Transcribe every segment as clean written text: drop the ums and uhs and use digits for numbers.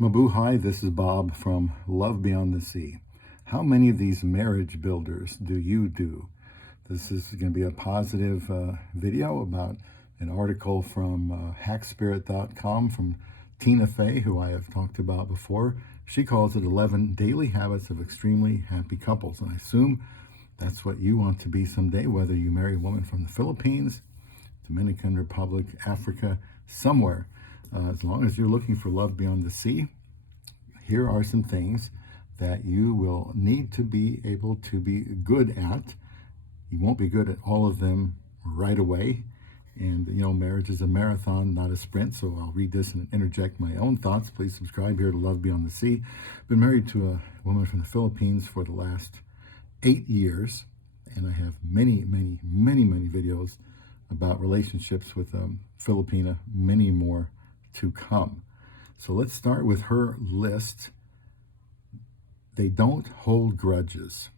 Mabu, hi, this is Bob from Love Beyond the Sea. How many of these marriage builders do you do? This is going to be a positive video about an article from hackspirit.com from Tina Fey, who I have talked about before. She calls it 11 Daily Habits of Extremely Happy Couples. And I assume that's what you want to be someday, whether you marry a woman from the Philippines, Dominican Republic, Africa, somewhere. As long as you're looking for love beyond the sea, here are some things that you will need to be able to be good at. You won't be good at all of them right away. And, marriage is a marathon, not a sprint. So I'll read this and interject my own thoughts. Please subscribe here to Love Beyond the Sea. Been married to a woman from the Philippines for the last 8 years. And I have many videos about relationships with Filipina, many more to come. So let's start with her list. They don't hold grudges.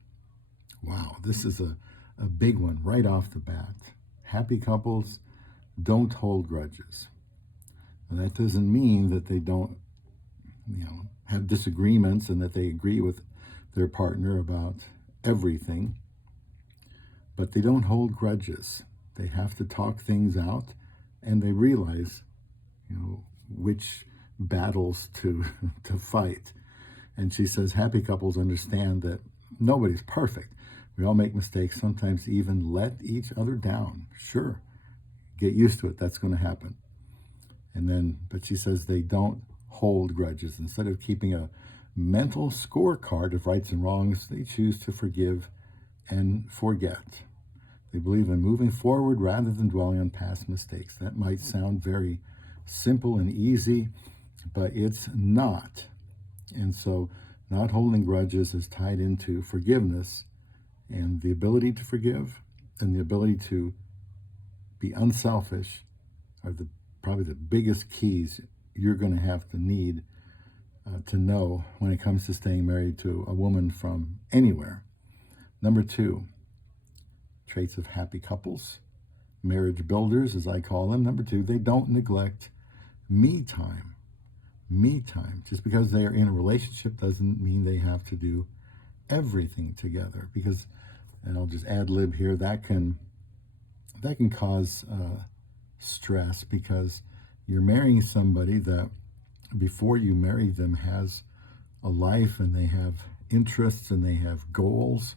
Wow, this is a big one right off the bat. Happy couples don't hold grudges. Now, that doesn't mean that they don't, have disagreements and that they agree with their partner about everything. But they don't hold grudges. They have to talk things out, and they realize, which battles to fight. And she says happy couples understand that nobody's perfect. We all make mistakes, sometimes even let each other down. Sure, get used to it. That's going to happen. But she says they don't hold grudges. Instead of keeping a mental scorecard of rights and wrongs, they choose to forgive and forget. They believe in moving forward rather than dwelling on past mistakes. That might sound very simple and easy, but it's not. And so not holding grudges is tied into forgiveness, and the ability to forgive and the ability to be unselfish are probably the biggest keys you're going to have to need to know when it comes to staying married to a woman from anywhere. Number 2, traits of happy couples, marriage builders, as I call them. Number 2, they don't neglect me time. Me time. Just because they are in a relationship doesn't mean they have to do everything together. Because, and I'll just ad lib here, that can cause stress, because you're marrying somebody that before you marry them has a life, and they have interests, and they have goals.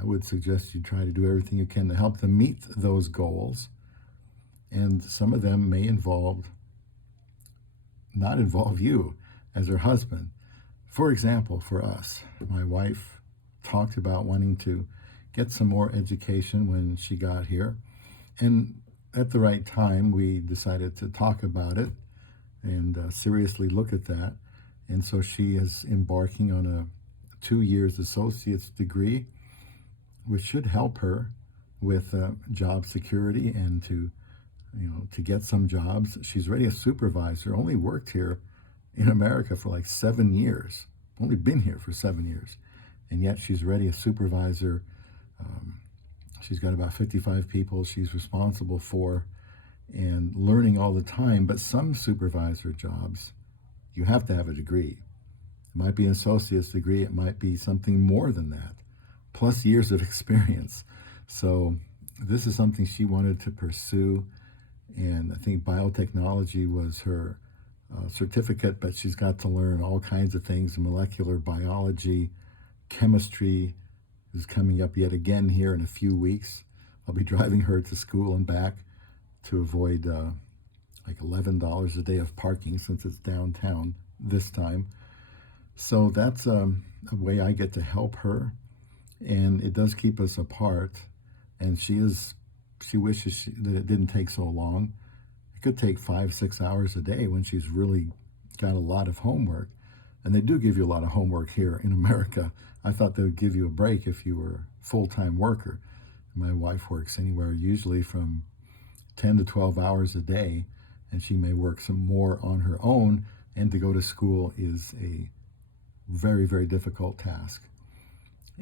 I would suggest you try to do everything you can to help them meet those goals. And some of them may not involve you as her husband. For example, for us, my wife talked about wanting to get some more education when she got here. And at the right time, we decided to talk about it and seriously look at that. And so she is embarking on a 2 years associate's degree, which should help her with job security and to get some jobs. She's already a supervisor, only worked here in America for like 7 years, only been here for 7 years. And yet she's already a supervisor. She's got about 55 people she's responsible for and learning all the time. But some supervisor jobs, you have to have a degree. It might be an associate's degree. It might be something more than that, plus years of experience. So this is something she wanted to pursue. And I think biotechnology was her certificate, but she's got to learn all kinds of things. Molecular biology, chemistry is coming up yet again here in a few weeks. I'll be driving her to school and back to avoid like $11 a day of parking, since it's downtown this time. So that's a way I get to help her. And it does keep us apart. And she wishes that it didn't take so long. It could take 5-6 hours a day when she's really got a lot of homework. And they do give you a lot of homework here in America. I thought they would give you a break if you were a full-time worker. My wife works anywhere usually from 10 to 12 hours a day, and she may work some more on her own. And to go to school is a very difficult task.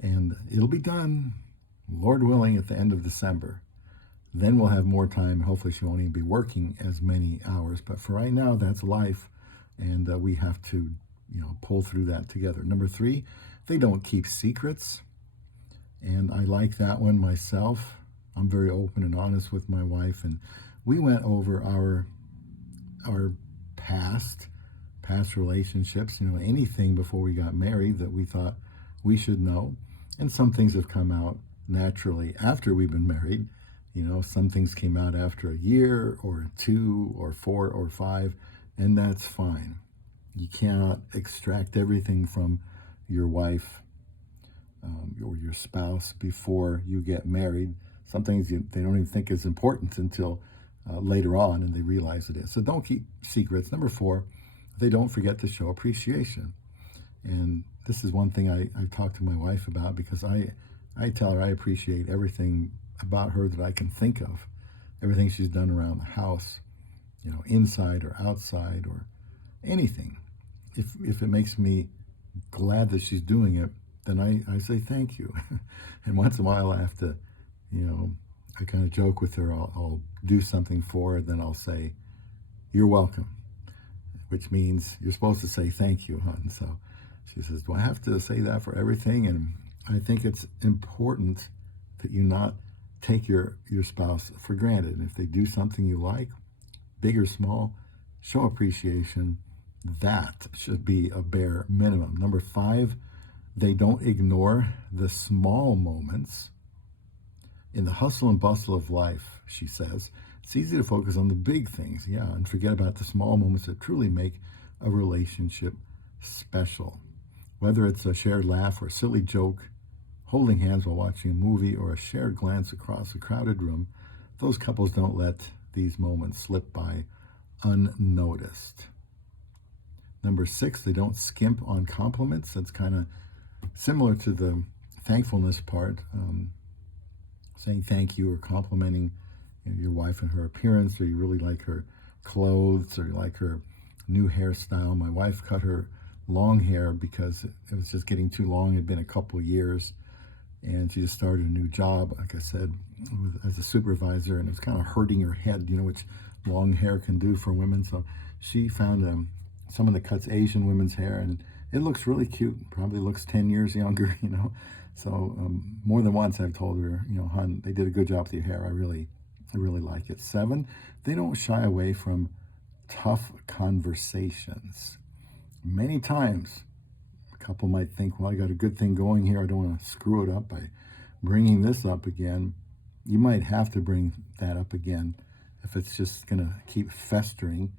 And it'll be done, Lord willing, at the end of December. Then we'll have more time. Hopefully she won't even be working as many hours. But for right now, that's life. And we have to pull through that together. Number 3, they don't keep secrets. And I like that one myself. I'm very open and honest with my wife, and we went over our past relationships, anything before we got married that we thought we should know. And some things have come out naturally after we've been married. Some things came out after a year or 2 or 4 or 5, and that's fine. You cannot extract everything from your wife or your spouse before you get married. Some things they don't even think is important until later on, and they realize it is. So don't keep secrets. Number 4, they don't forget to show appreciation. And this is one thing I've talked to my wife about, because I tell her I appreciate everything about her that I can think of, everything she's done around the house, inside or outside or anything. If it makes me glad that she's doing it, then I say thank you. And once in a while I have to, I kind of joke with her. I'll do something for her, then I'll say, "You're welcome," which means you're supposed to say thank you, hon. So she says, "Do I have to say that for everything?" And I think it's important that you not take your spouse for granted. And if they do something you like, big or small, show appreciation. That should be a bare minimum. Number 5, they don't ignore the small moments. In the hustle and bustle of life, she says, it's easy to focus on the big things, and forget about the small moments that truly make a relationship special. Whether it's a shared laugh or a silly joke, holding hands while watching a movie, or a shared glance across a crowded room, those couples don't let these moments slip by unnoticed. Number 6, they don't skimp on compliments. That's kind of similar to the thankfulness part, saying thank you or complimenting your wife and her appearance, or you really like her clothes, or you like her new hairstyle. My wife cut her long hair because it was just getting too long. It had been a couple of years, and she just started a new job, like I said, as a supervisor, and it was kind of hurting her head, which long hair can do for women. So she found someone that cuts Asian women's hair, and it looks really cute. Probably looks 10 years younger, So more than once I've told her, hon, they did a good job with your hair. I really like it. 7, they don't shy away from tough conversations. Many times, a couple might think, well, I got a good thing going here. I don't want to screw it up by bringing this up again. You might have to bring that up again if it's just going to keep festering.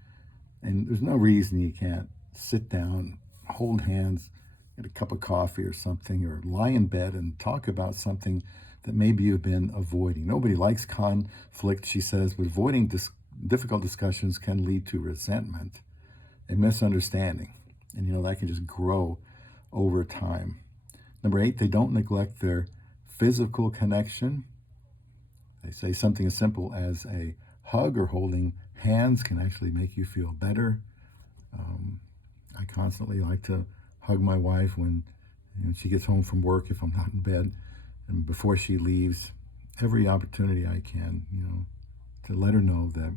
And there's no reason you can't sit down, hold hands, get a cup of coffee or something, or lie in bed and talk about something that maybe you've been avoiding. Nobody likes conflict, she says, but avoiding difficult discussions can lead to resentment and misunderstanding. And, that can just grow over time. Number 8, they don't neglect their physical connection. They say something as simple as a hug or holding hands can actually make you feel better. I constantly like to hug my wife when she gets home from work, if I'm not in bed, and before she leaves, every opportunity I can, to let her know that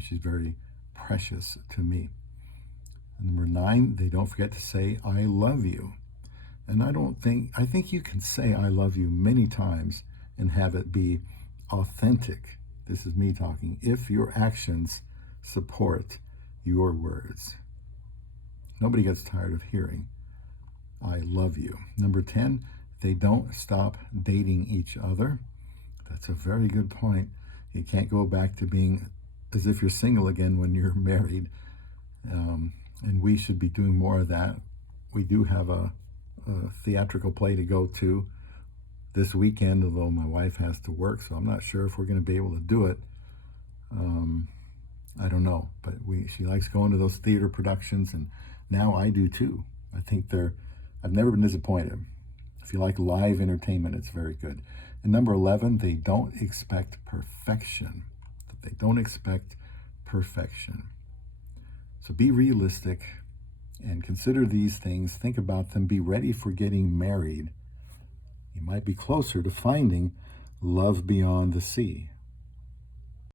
she's very precious to me. And number 9, they don't forget to say I love you. And I think you can say I love you many times and have it be authentic. This is me talking. If your actions support your words. Nobody gets tired of hearing I love you. Number 10, they don't stop dating each other. That's a very good point. You can't go back to being as if you're single again when you're married. And we should be doing more of that. We do have a theatrical play to go to this weekend, although my wife has to work, so I'm not sure if we're going to be able to do it. I don't know, but she likes going to those theater productions, and now I do too. I think I've never been disappointed. If you like live entertainment, it's very good. And number 11, they don't expect perfection. They don't expect perfection. So be realistic and consider these things. Think about them. Be ready for getting married. You might be closer to finding love beyond the sea.